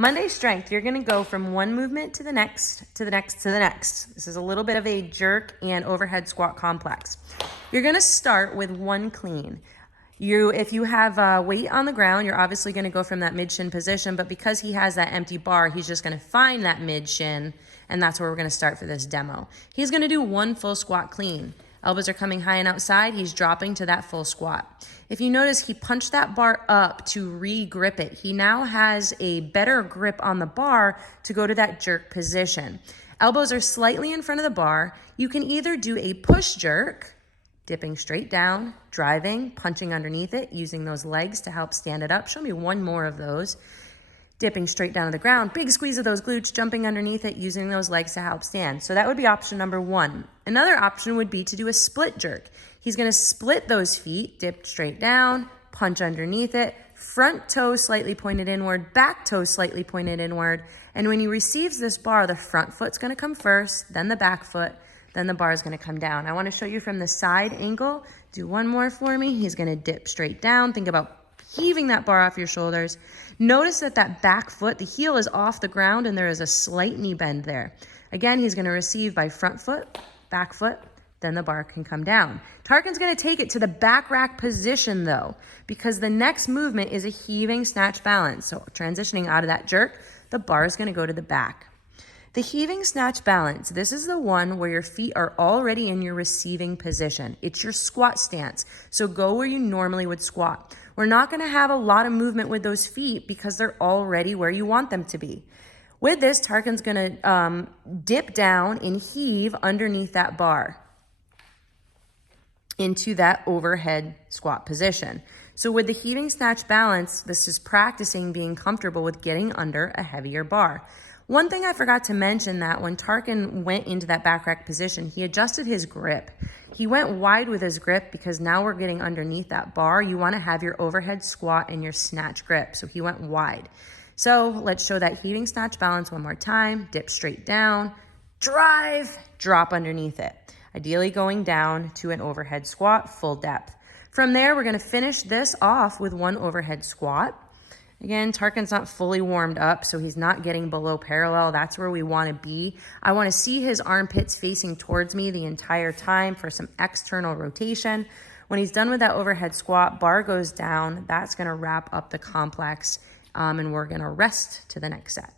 Monday strength, you're gonna go from one movement to the next, to the next, to the next. This is a little bit of a jerk and overhead squat complex. You're gonna start with one clean. If you have weight on the ground, you're obviously gonna go from that mid shin position, but because he has that empty bar, he's just gonna find that mid shin, and that's where we're gonna start for this demo. He's gonna do one full squat clean. Elbows are coming high and outside, he's dropping to that full squat. If you notice, he punched that bar up to re-grip it. He now has a better grip on the bar to go to that jerk position. Elbows are slightly in front of the bar. You can either do a push jerk, dipping straight down, driving, punching underneath it, using those legs to help stand it up. Show me one more of those. Dipping straight down to the ground, big squeeze of those glutes, jumping underneath it, using those legs to help stand. So that would be option number one. Another option would be to do a split jerk. He's gonna split those feet, dip straight down, punch underneath it, front toe slightly pointed inward, back toe slightly pointed inward. And when he receives this bar, the front foot's gonna come first, then the back foot, then the bar is gonna come down. I wanna show you from the side angle. Do one more for me. He's gonna dip straight down. Think about heaving that bar off your shoulders. Notice that that back foot, the heel is off the ground and there is a slight knee bend there. Again, he's gonna receive by front foot, back foot, then the bar can come down. Tarkin's gonna take it to the back rack position though, because the next movement is a heaving snatch balance. So transitioning out of that jerk, the bar is gonna go to the back. The heaving snatch balance, this is the one where your feet are already in your receiving position. It's your squat stance. So go where you normally would squat. We're not gonna have a lot of movement with those feet because they're already where you want them to be. With this, Tarkin's gonna dip down and heave underneath that bar into that overhead squat position. So with the heaving snatch balance, this is practicing being comfortable with getting under a heavier bar. One thing I forgot to mention, that when Tarkin went into that back rack position, he adjusted his grip. He went wide with his grip because now we're getting underneath that bar. You want to have your overhead squat and your snatch grip. So he went wide. So let's show that heaving snatch balance one more time. Dip straight down, drive, drop underneath it. Ideally going down to an overhead squat, full depth. From there, we're going to finish this off with one overhead squat. Again, Tarkin's not fully warmed up, so he's not getting below parallel. That's where we want to be. I want to see his armpits facing towards me the entire time for some external rotation. When he's done with that overhead squat, bar goes down. That's going to wrap up the complex, and we're going to rest to the next set.